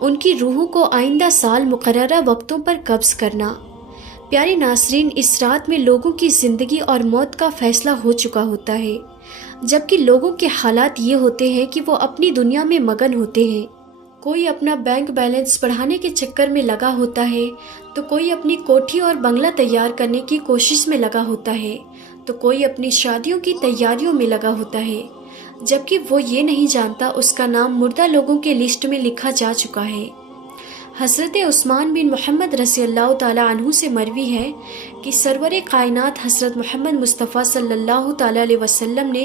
ان کی روحوں کو آئندہ سال مقررہ وقتوں پر قبض کرنا۔ پیارے ناظرین، اس رات میں لوگوں کی زندگی اور موت کا فیصلہ ہو چکا ہوتا ہے، جبکہ لوگوں کے حالات یہ ہوتے ہیں کہ وہ اپنی دنیا میں مگن ہوتے ہیں۔ کوئی اپنا بینک بیلنس بڑھانے کے چکر میں لگا ہوتا ہے، تو کوئی اپنی کوٹھی اور بنگلہ تیار کرنے کی کوشش میں لگا ہوتا ہے، تو کوئی اپنی شادیوں کی تیاریوں میں لگا ہوتا ہے، جبکہ وہ یہ نہیں جانتا اس کا نام مردہ لوگوں کے لسٹ میں لکھا جا چکا ہے۔ حضرت عثمان بن محمد رضی اللہ تعالیٰ عنہ سے مروی ہے کہ سرور کائنات حضرت محمد مصطفیٰ صلی اللہ تعالیٰ علیہ وسلم نے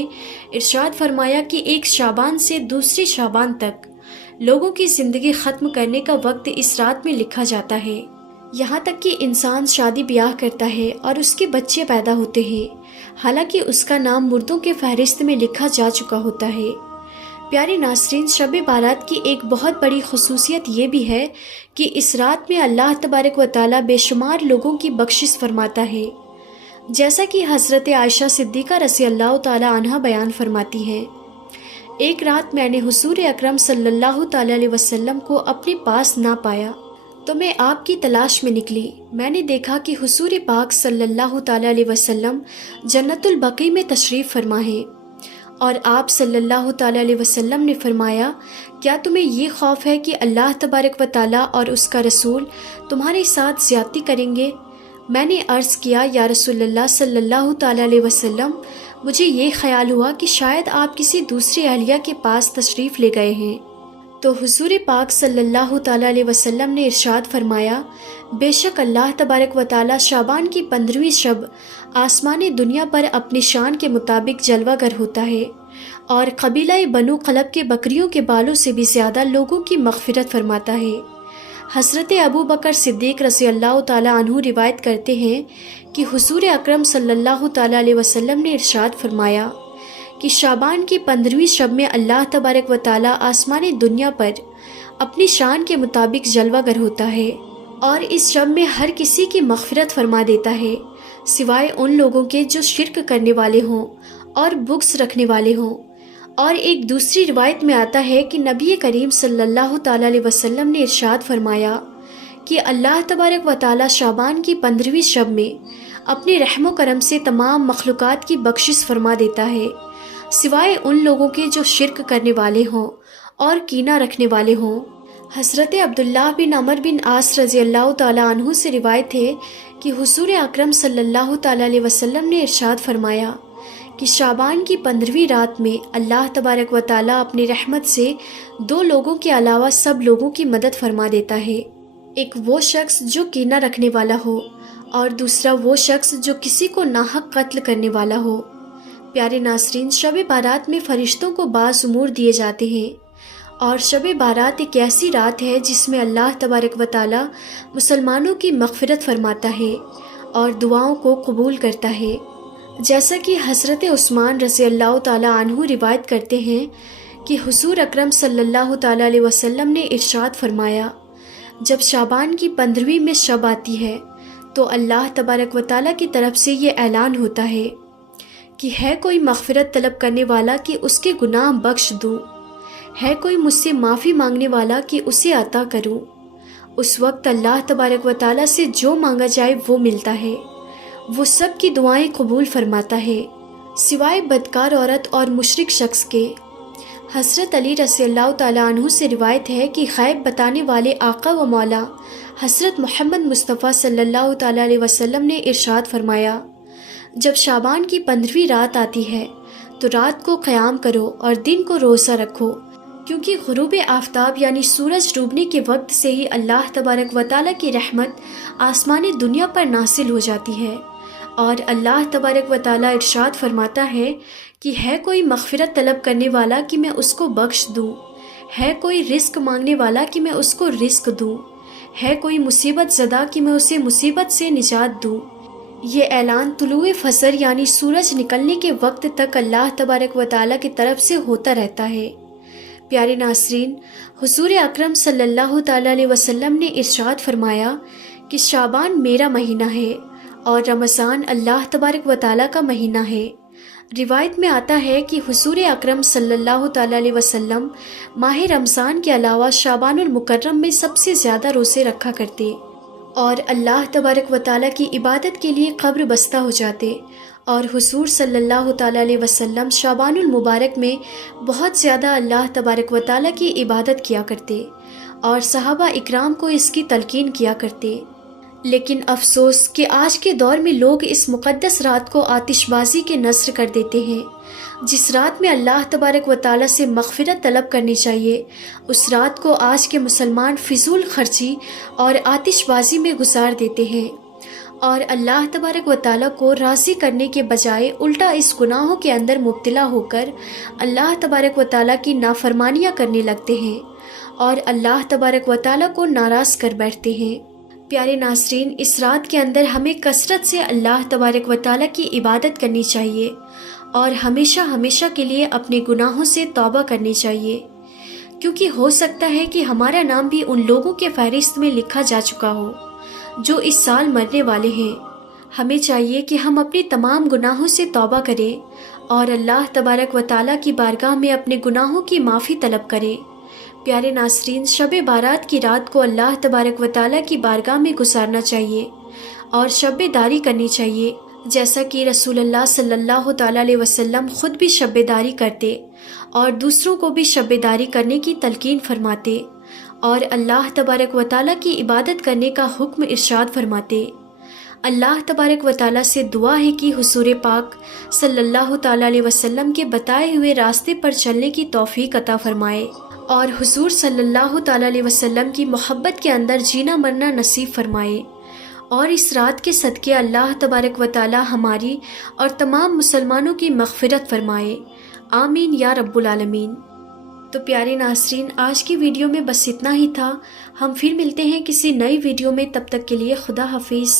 ارشاد فرمایا کہ ایک شعبان سے دوسری شعبان تک لوگوں کی زندگی ختم کرنے کا وقت اس رات میں لکھا جاتا ہے۔ یہاں تک کہ انسان شادی بیاہ کرتا ہے اور اس کے بچے پیدا ہوتے ہیں، حالانکہ اس کا نام مردوں کے فہرست میں لکھا جا چکا ہوتا ہے۔ پیارے ناظرین، شب بارات کی ایک بہت بڑی خصوصیت یہ بھی ہے کہ اس رات میں اللہ تبارک و تعالیٰ بے شمار لوگوں کی بخشش فرماتا ہے، جیسا کہ حضرت عائشہ صدیقہ رضی اللہ تعالیٰ عنہا بیان فرماتی ہیں۔ ایک رات میں نے حضور اکرم صلی اللہ تعالیٰ علیہ وسلم کو اپنے پاس نہ پایا، تو میں آپ کی تلاش میں نکلی۔ میں نے دیکھا کہ حضور پاک صلی اللہ تعالیٰ علیہ وسلم جنت البقیع میں تشریف فرما ہیں، اور آپ صلی اللہ تعالیٰ علیہ وسلم نے فرمایا، کیا تمہیں یہ خوف ہے کہ اللہ تبارک و تعالیٰ اور اس کا رسول تمہارے ساتھ زیادتی کریں گے؟ میں نے عرض کیا، یا رسول اللہ صلی اللہ تعالیٰ علیہ وسلم، مجھے یہ خیال ہوا کہ شاید آپ کسی دوسری اہلیہ کے پاس تشریف لے گئے ہیں۔ تو حضور پاک صلی اللہ تعالیٰ علیہ وسلم نے ارشاد فرمایا، بے شک اللہ تبارک و تعالیٰ شعبان کی 15ویں شب آسمان دنیا پر اپنی شان کے مطابق جلوہ گر ہوتا ہے، اور قبیلہ بنو قلب کے بکریوں کے بالوں سے بھی زیادہ لوگوں کی مغفرت فرماتا ہے۔ حضرت ابو بکر صدیق رضی اللہ تعالیٰ عنہ روایت کرتے ہیں کہ حضور اکرم صلی اللہ تعالیٰ علیہ وسلم نے ارشاد فرمایا کہ شعبان کی 15ویں شب میں اللہ تبارک و تعالیٰ آسمان دنیا پر اپنی شان کے مطابق جلوہ گر ہوتا ہے، اور اس شب میں ہر کسی کی مغفرت فرما دیتا ہے، سوائے ان لوگوں کے جو شرک کرنے والے ہوں اور بغض رکھنے والے ہوں۔ اور ایک دوسری روایت میں آتا ہے کہ نبی کریم صلی اللہ تعالیٰ علیہ وسلم نے ارشاد فرمایا کہ اللہ تبارک و تعالیٰ شعبان کی 15ویں شب میں اپنے رحم و کرم سے تمام مخلوقات کی بخشش فرما دیتا ہے، سوائے ان لوگوں کے جو شرک کرنے والے ہوں اور کینہ رکھنے والے ہوں۔ حضرت عبداللہ بن عمر بن عاص رضی اللہ تعالیٰ عنہ سے روایت ہے کہ حضور اکرم صلی اللہ تعالیٰ علیہ وسلم نے ارشاد فرمایا کہ شعبان کی 15ویں رات میں اللہ تبارک و تعالیٰ اپنی رحمت سے 2 لوگوں کے علاوہ سب لوگوں کی مدد فرما دیتا ہے، ایک وہ شخص جو کینہ رکھنے والا ہو، اور دوسرا وہ شخص جو کسی کو ناحق قتل کرنے والا ہو۔ پیارے ناظرین، شب بارات میں فرشتوں کو بعض امور دیے جاتے ہیں، اور شب بارات ایک ایسی رات ہے جس میں اللہ تبارک و تعالیٰ مسلمانوں کی مغفرت فرماتا ہے اور دعاؤں کو قبول کرتا ہے، جیسا کہ حضرت عثمان رضی اللہ تعالیٰ عنہ روایت کرتے ہیں کہ حضور اکرم صلی اللہ تعالیٰ علیہ وسلم نے ارشاد فرمایا، جب شعبان کی 15ویں میں شب آتی ہے تو اللہ تبارک و تعالیٰ کی طرف سے یہ اعلان ہوتا ہے کہ ہے کوئی مغفرت طلب کرنے والا کہ اس کے گناہ بخش دوں، ہے کوئی مجھ سے معافی مانگنے والا کہ اسے عطا کروں۔ اس وقت اللہ تبارک و تعالیٰ سے جو مانگا جائے وہ ملتا ہے، وہ سب کی دعائیں قبول فرماتا ہے، سوائے بدکار عورت اور مشرک شخص کے۔ حضرت علی رضی اللہ تعالیٰ عنہ سے روایت ہے کہ غیب بتانے والے آقا و مولا حضرت محمد مصطفیٰ صلی اللہ تعالیٰ علیہ وسلم نے ارشاد فرمایا، جب شعبان کی 15ویں رات آتی ہے تو رات کو قیام کرو اور دن کو روزہ رکھو، کیونکہ غروب آفتاب یعنی سورج ڈوبنے کے وقت سے ہی اللہ تبارک و تعالیٰ کی رحمت آسمان دنیا پر نازل ہو جاتی ہے، اور اللہ تبارک و تعالیٰ ارشاد فرماتا ہے کہ ہے کوئی مغفرت طلب کرنے والا کہ میں اس کو بخش دوں، ہے کوئی رزق مانگنے والا کہ میں اس کو رزق دوں، ہے کوئی مصیبت زدہ کہ میں اسے مصیبت سے نجات دوں۔ یہ اعلان طلوع فجر یعنی سورج نکلنے کے وقت تک اللہ تبارک و تعالیٰ کی طرف سے ہوتا رہتا ہے۔ پیارے ناظرین، حضور اکرم صلی اللہ تعالیٰ علیہ وسلم نے ارشاد فرمایا کہ شعبان میرا مہینہ ہے اور رمضان اللہ تبارک و تعالیٰ کا مہینہ ہے۔ روایت میں آتا ہے کہ حضور اکرم صلی اللہ تعالیٰ علیہ وسلم ماہ رمضان کے علاوہ شعبان المکرم میں سب سے زیادہ روزے رکھا کرتے اور اللہ تبارک و تعالیٰ کی عبادت کے لیے قبر بستہ ہو جاتے، اور حضور صلی اللہ تعالیٰ علیہ وسلم شعبان المبارک میں بہت زیادہ اللہ تبارک و تعالیٰ کی عبادت کیا کرتے اور صحابہ اکرام کو اس کی تلقین کیا کرتے۔ لیکن افسوس کہ آج کے دور میں لوگ اس مقدس رات کو آتش بازی کے نذر کر دیتے ہیں۔ جس رات میں اللہ تبارک و تعالیٰ سے مغفرت طلب کرنی چاہیے، اس رات کو آج کے مسلمان فضول خرچی اور آتش بازی میں گزار دیتے ہیں، اور اللہ تبارک و تعالیٰ کو راضی کرنے کے بجائے الٹا اس گناہوں کے اندر مبتلا ہو کر اللہ تبارک و تعالیٰ کی نافرمانیاں کرنے لگتے ہیں اور اللہ تبارک و تعالیٰ کو ناراض کر بیٹھتے ہیں۔ پیارے ناظرین، اس رات کے اندر ہمیں کثرت سے اللہ تبارک و تعالیٰ کی عبادت کرنی چاہیے اور ہمیشہ ہمیشہ کے لیے اپنے گناہوں سے توبہ کرنی چاہیے، کیونکہ ہو سکتا ہے کہ ہمارا نام بھی ان لوگوں کے فہرست میں لکھا جا چکا ہو جو اس سال مرنے والے ہیں۔ ہمیں چاہیے کہ ہم اپنے تمام گناہوں سے توبہ کریں اور اللہ تبارک و تعالیٰ کی بارگاہ میں اپنے گناہوں کی معافی طلب کریں۔ پیارے ناظرین، شب بارات کی رات کو اللہ تبارک و تعالیٰ کی بارگاہ میں گزارنا چاہیے اور شب داری کرنی چاہیے، جیسا کہ رسول اللہ صلی اللہ تعالیٰ علیہ وسلم خود بھی شب داری کرتے اور دوسروں کو بھی شب داری کرنے کی تلقین فرماتے اور اللہ تبارک و تعالیٰ کی عبادت کرنے کا حکم ارشاد فرماتے۔ اللہ تبارک و تعالیٰ سے دعا ہے کہ حضور پاک صلی اللہ تعالیٰ علیہ وسلم کے بتائے ہوئے راستے پر چلنے کی توفیق عطا فرمائے اور حضور صلی اللہ تعالیٰ علیہ وسلم کی محبت کے اندر جینا مرنا نصیب فرمائے، اور اس رات کے صدقے اللہ تبارک و تعالیٰ ہماری اور تمام مسلمانوں کی مغفرت فرمائے، آمین یا رب العالمین۔ تو پیارے ناظرین، آج کی ویڈیو میں بس اتنا ہی تھا۔ ہم پھر ملتے ہیں کسی نئی ویڈیو میں، تب تک کے لیے خدا حافظ۔